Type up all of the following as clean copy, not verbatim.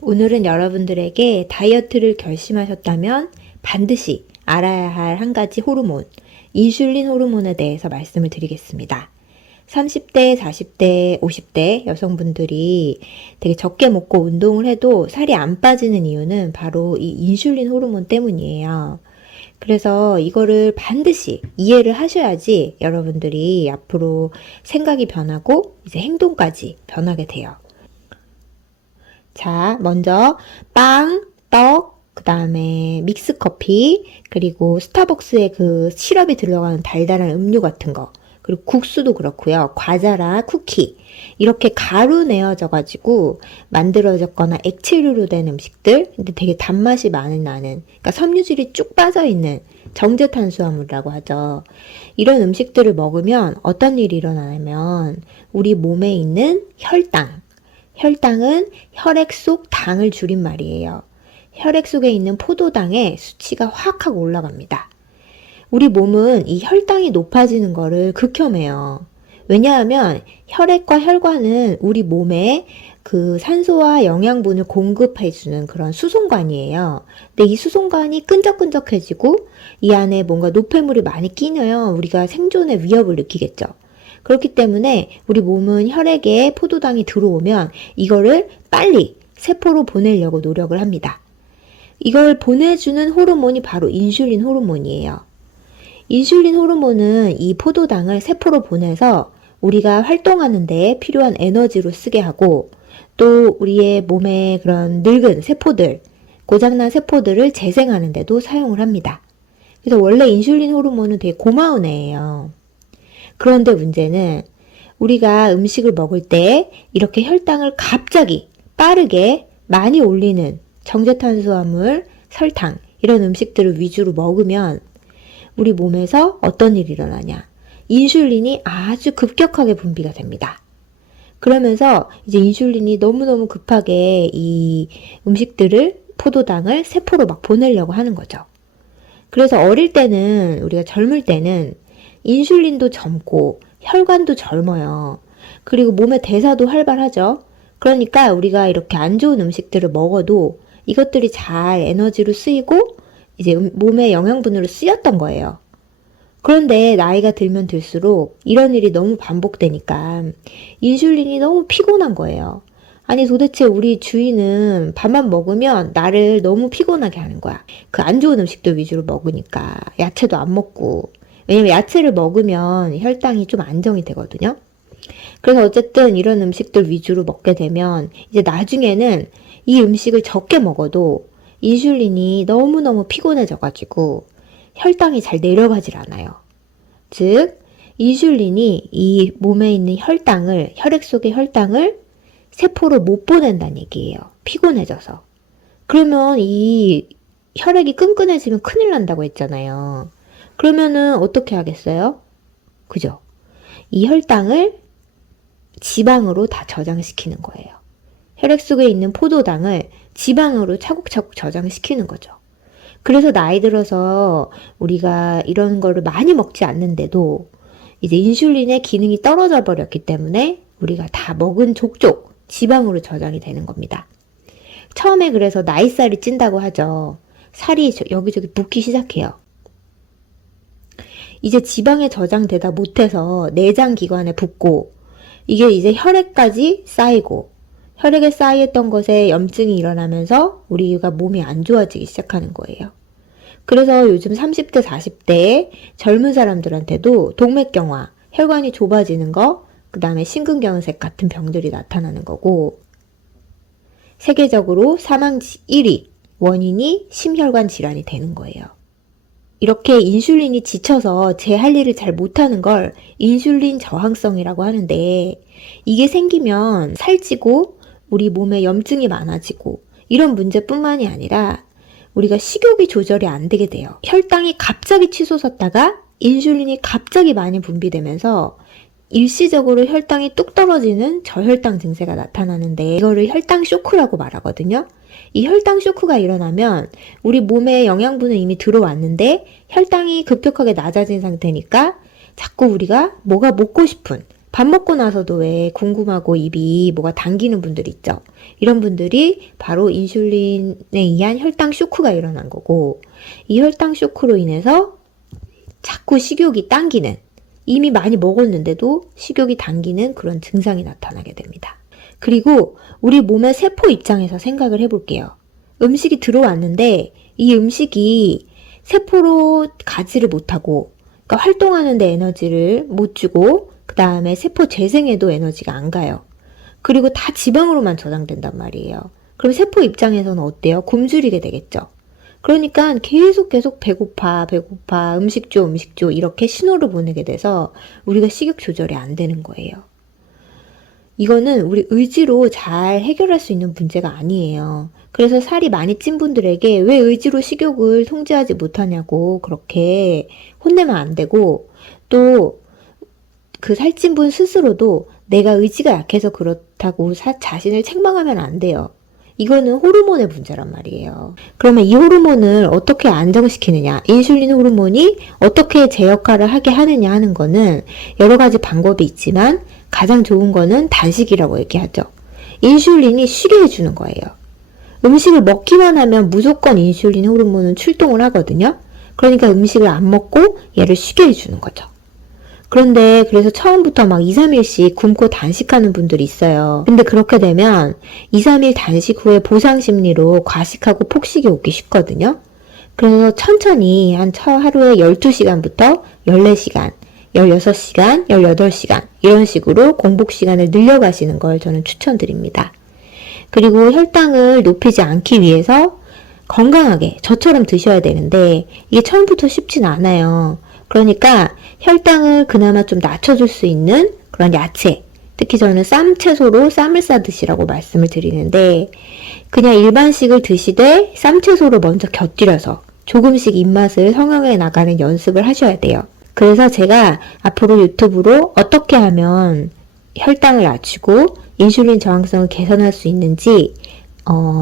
오늘은 여러분들에게 다이어트를 결심하셨다면 반드시 알아야 할 한 가지 호르몬, 인슐린 호르몬에 대해서 말씀을 드리겠습니다. 30대, 40대, 50대 여성분들이 되게 적게 먹고 운동을 해도 살이 안 빠지는 이유는 바로 이 인슐린 호르몬 때문이에요. 그래서 이거를 반드시 이해를 하셔야지 여러분들이 앞으로 생각이 변하고 이제 행동까지 변하게 돼요. 자, 먼저 빵, 떡, 그 다음에 믹스커피, 그리고 스타벅스에 그 시럽이 들어가는 달달한 음료 같은 거, 그리고 국수도 그렇고요. 과자랑 쿠키, 이렇게 가루 내어져가지고 만들어졌거나 액체류로 된 음식들, 근데 되게 단맛이 많이 나는, 그러니까 섬유질이 쭉 빠져있는 정제탄수화물이라고 하죠. 이런 음식들을 먹으면 어떤 일이 일어나냐면 우리 몸에 있는 혈당은 혈액 속 당을 줄임말이에요. 혈액 속에 있는 포도당의 수치가 확 하고 올라갑니다. 우리 몸은 이 혈당이 높아지는 거를 극혐해요. 왜냐하면 혈액과 혈관은 우리 몸에 그 산소와 영양분을 공급해주는 그런 수송관이에요. 근데 이 수송관이 끈적끈적해지고 이 안에 뭔가 노폐물이 많이 끼면 우리가 생존의 위협을 느끼겠죠. 그렇기 때문에 우리 몸은 혈액에 포도당이 들어오면 이거를 빨리 세포로 보내려고 노력을 합니다. 이걸 보내주는 호르몬이 바로 인슐린 호르몬이에요. 인슐린 호르몬은 이 포도당을 세포로 보내서 우리가 활동하는 데 필요한 에너지로 쓰게 하고 또 우리의 몸의 그런 늙은 세포들, 고장난 세포들을 재생하는 데도 사용을 합니다. 그래서 원래 인슐린 호르몬은 되게 고마운 애예요. 그런데 문제는 우리가 음식을 먹을 때 이렇게 혈당을 갑자기 빠르게 많이 올리는 정제탄수화물, 설탕 이런 음식들을 위주로 먹으면 우리 몸에서 어떤 일이 일어나냐. 인슐린이 아주 급격하게 분비가 됩니다. 그러면서 이제 인슐린이 너무너무 급하게 이 음식들을, 포도당을 세포로 막 보내려고 하는 거죠. 그래서 어릴 때는, 우리가 젊을 때는 인슐린도 젊고 혈관도 젊어요. 그리고 몸의 대사도 활발하죠. 그러니까 우리가 이렇게 안 좋은 음식들을 먹어도 이것들이 잘 에너지로 쓰이고 이제 몸의 영양분으로 쓰였던 거예요. 그런데 나이가 들면 들수록 이런 일이 너무 반복되니까 인슐린이 너무 피곤한 거예요. 아니 도대체 우리 주인은 밥만 먹으면 나를 너무 피곤하게 하는 거야. 그 안 좋은 음식들 위주로 먹으니까 야채도 안 먹고. 왜냐면 야채를 먹으면 혈당이 좀 안정이 되거든요. 그래서 어쨌든 이런 음식들 위주로 먹게 되면 이제 나중에는 이 음식을 적게 먹어도 인슐린이 너무너무 피곤해져가지고 혈당이 잘 내려가질 않아요. 즉, 인슐린이 이 몸에 있는 혈당을, 혈액 속의 혈당을 세포로 못 보낸다는 얘기예요. 피곤해져서. 그러면 이 혈액이 끈끈해지면 큰일 난다고 했잖아요. 그러면은 어떻게 하겠어요? 그죠? 이 혈당을 지방으로 다 저장시키는 거예요. 혈액 속에 있는 포도당을 지방으로 차곡차곡 저장시키는 거죠. 그래서 나이 들어서 우리가 이런 거를 많이 먹지 않는데도 이제 인슐린의 기능이 떨어져 버렸기 때문에 우리가 다 먹은 족족 지방으로 저장이 되는 겁니다. 처음에 그래서 나이살이 찐다고 하죠. 살이 여기저기 붓기 시작해요. 이제 지방에 저장되다 못해서 내장 기관에 붙고 이게 이제 혈액까지 쌓이고 혈액에 쌓였던 것에 염증이 일어나면서 우리가 몸이 안 좋아지기 시작하는 거예요. 그래서 요즘 30대, 40대 젊은 사람들한테도 동맥경화, 혈관이 좁아지는 거, 그 다음에 심근경색 같은 병들이 나타나는 거고 세계적으로 사망 1위 원인이 심혈관 질환이 되는 거예요. 이렇게 인슐린이 지쳐서 제 할 일을 잘 못하는 걸 인슐린 저항성이라고 하는데 이게 생기면 살찌고 우리 몸에 염증이 많아지고 이런 문제뿐만이 아니라 우리가 식욕이 조절이 안 되게 돼요. 혈당이 갑자기 치솟았다가 인슐린이 갑자기 많이 분비되면서 일시적으로 혈당이 뚝 떨어지는 저혈당 증세가 나타나는데 이거를 혈당 쇼크라고 말하거든요. 이 혈당 쇼크가 일어나면 우리 몸에 영양분은 이미 들어왔는데 혈당이 급격하게 낮아진 상태니까 자꾸 우리가 뭐가 먹고 싶은 밥 먹고 나서도 왜 궁금하고 입이 뭐가 당기는 분들 있죠. 이런 분들이 바로 인슐린에 의한 혈당 쇼크가 일어난 거고, 이 혈당 쇼크로 인해서 자꾸 식욕이 당기는, 이미 많이 먹었는데도 식욕이 당기는 그런 증상이 나타나게 됩니다. 그리고 우리 몸의 세포 입장에서 생각을 해볼게요. 음식이 들어왔는데 이 음식이 세포로 가지를 못하고, 그러니까 활동하는 데 에너지를 못 주고, 그 다음에 세포 재생에도 에너지가 안 가요. 그리고 다 지방으로만 저장된단 말이에요. 그럼 세포 입장에서는 어때요? 굶주리게 되겠죠. 그러니까 계속 배고파 음식 줘 이렇게 신호를 보내게 돼서 우리가 식욕 조절이 안 되는 거예요. 이거는 우리 의지로 잘 해결할 수 있는 문제가 아니에요. 그래서 살이 많이 찐 분들에게 왜 의지로 식욕을 통제하지 못하냐고 그렇게 혼내면 안 되고, 또 그 살찐 분 스스로도 내가 의지가 약해서 그렇다고 자신을 책망하면 안 돼요. 이거는 호르몬의 문제란 말이에요. 그러면 이 호르몬을 어떻게 안정시키느냐, 인슐린 호르몬이 어떻게 제 역할을 하게 하느냐 하는 거는 여러 가지 방법이 있지만 가장 좋은 거는 단식이라고 얘기하죠. 인슐린이 쉬게 해주는 거예요. 음식을 먹기만 하면 무조건 인슐린 호르몬은 출동을 하거든요. 그러니까 음식을 안 먹고 얘를 쉬게 해주는 거죠. 그런데 그래서 처음부터 막 2, 3일씩 굶고 단식하는 분들이 있어요. 근데 그렇게 되면 2, 3일 단식 후에 보상 심리로 과식하고 폭식이 오기 쉽거든요. 그래서 천천히 하루에 12시간부터 14시간, 16시간, 18시간 이런 식으로 공복 시간을 늘려가시는 걸 저는 추천드립니다. 그리고 혈당을 높이지 않기 위해서 건강하게 저처럼 드셔야 되는데 이게 처음부터 쉽진 않아요. 그러니까 혈당을 그나마 좀 낮춰줄 수 있는 그런 야채, 특히 저는 쌈채소로 쌈을 싸 드시라고 말씀을 드리는데, 그냥 일반식을 드시되 쌈채소로 먼저 곁들여서 조금씩 입맛을 성형해 나가는 연습을 하셔야 돼요. 그래서 제가 앞으로 유튜브로 어떻게 하면 혈당을 낮추고 인슐린 저항성을 개선할 수 있는지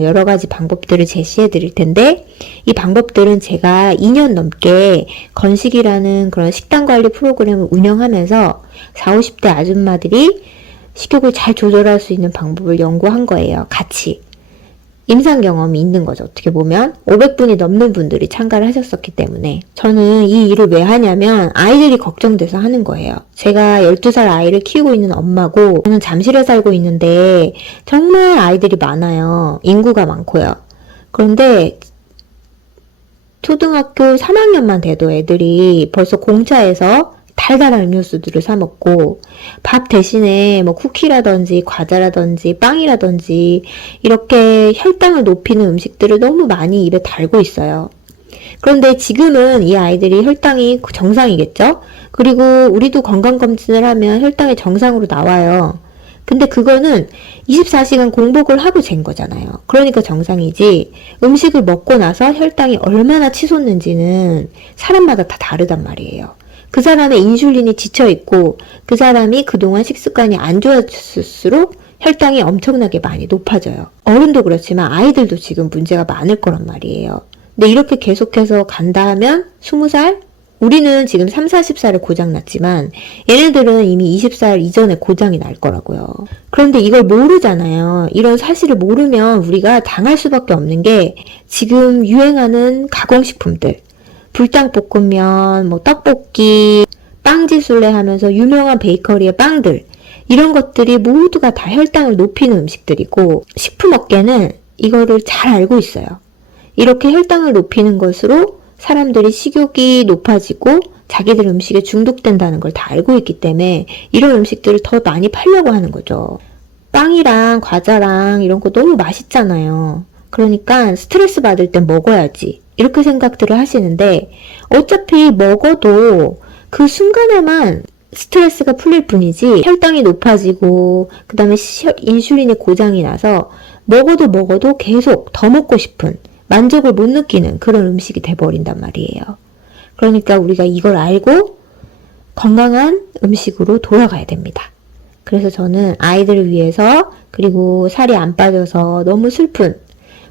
여러 가지 방법들을 제시해 드릴 텐데, 이 방법들은 제가 2년 넘게 건식이라는 그런 식단 관리 프로그램을 운영하면서 40, 50대 아줌마들이 식욕을 잘 조절할 수 있는 방법을 연구한 거예요. 같이. 임상 경험이 있는 거죠. 어떻게 보면 500분이 넘는 분들이 참가를 하셨었기 때문에. 저는 이 일을 왜 하냐면 아이들이 걱정돼서 하는 거예요. 제가 12살 아이를 키우고 있는 엄마고, 저는 잠실에 살고 있는데 정말 아이들이 많아요. 인구가 많고요. 그런데 초등학교 3학년만 돼도 애들이 벌써 공차에서 달달한 음료수들을 사 먹고, 밥 대신에 뭐 쿠키라든지 과자라든지 빵이라든지 이렇게 혈당을 높이는 음식들을 너무 많이 입에 달고 있어요. 그런데 지금은 이 아이들이 혈당이 정상이겠죠? 그리고 우리도 건강검진을 하면 혈당이 정상으로 나와요. 근데 그거는 24시간 공복을 하고 잰 거잖아요. 그러니까 정상이지, 음식을 먹고 나서 혈당이 얼마나 치솟는지는 사람마다 다 다르단 말이에요. 그 사람의 인슐린이 지쳐있고, 그 사람이 그동안 식습관이 안 좋아졌을수록 혈당이 엄청나게 많이 높아져요. 어른도 그렇지만 아이들도 지금 문제가 많을 거란 말이에요. 근데 이렇게 계속해서 간다 하면 20살? 우리는 지금 3, 40살에 고장났지만 얘네들은 이미 20살 이전에 고장이 날 거라고요. 그런데 이걸 모르잖아요. 이런 사실을 모르면 우리가 당할 수밖에 없는 게, 지금 유행하는 가공식품들, 불닭볶음면, 뭐 떡볶이, 빵지술래 하면서 유명한 베이커리의 빵들, 이런 것들이 모두가 다 혈당을 높이는 음식들이고, 식품업계는 이거를 잘 알고 있어요. 이렇게 혈당을 높이는 것으로 사람들이 식욕이 높아지고 자기들 음식에 중독된다는 걸 다 알고 있기 때문에 이런 음식들을 더 많이 팔려고 하는 거죠. 빵이랑 과자랑 이런 거 너무 맛있잖아요. 그러니까 스트레스 받을 땐 먹어야지, 이렇게 생각들을 하시는데, 어차피 먹어도 그 순간에만 스트레스가 풀릴 뿐이지 혈당이 높아지고 그 다음에 인슐린이 고장이 나서 먹어도 계속 더 먹고 싶은, 만족을 못 느끼는 그런 음식이 돼버린단 말이에요. 그러니까 우리가 이걸 알고 건강한 음식으로 돌아가야 됩니다. 그래서 저는 아이들을 위해서, 그리고 살이 안 빠져서 너무 슬픈,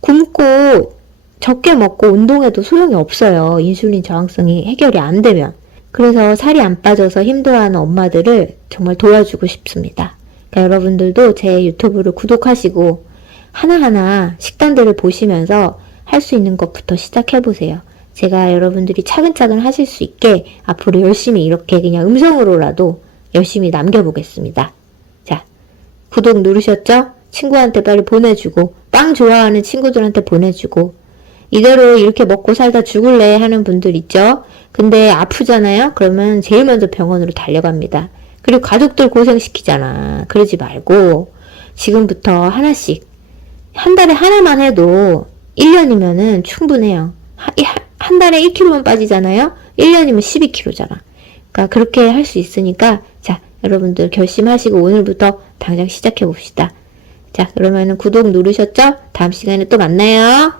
굶고 적게 먹고 운동해도 소용이 없어요. 인슐린 저항성이 해결이 안 되면. 그래서 살이 안 빠져서 힘들어하는 엄마들을 정말 도와주고 싶습니다. 그러니까 여러분들도 제 유튜브를 구독하시고 하나하나 식단들을 보시면서 할 수 있는 것부터 시작해보세요. 제가 여러분들이 차근차근 하실 수 있게 앞으로 열심히 이렇게 그냥 음성으로라도 열심히 남겨보겠습니다. 자, 구독 누르셨죠? 친구한테 빨리 보내주고, 빵 좋아하는 친구들한테 보내주고, 이대로 이렇게 먹고 살다 죽을래 하는 분들 있죠? 근데 아프잖아요? 그러면 제일 먼저 병원으로 달려갑니다. 그리고 가족들 고생시키잖아. 그러지 말고, 지금부터 하나씩, 한 달에 하나만 해도 1년이면은 충분해요. 한 달에 1kg만 빠지잖아요? 1년이면 12kg잖아. 그러니까 그렇게 할 수 있으니까, 자, 여러분들 결심하시고 오늘부터 당장 시작해 봅시다. 자, 그러면은 구독 누르셨죠? 다음 시간에 또 만나요.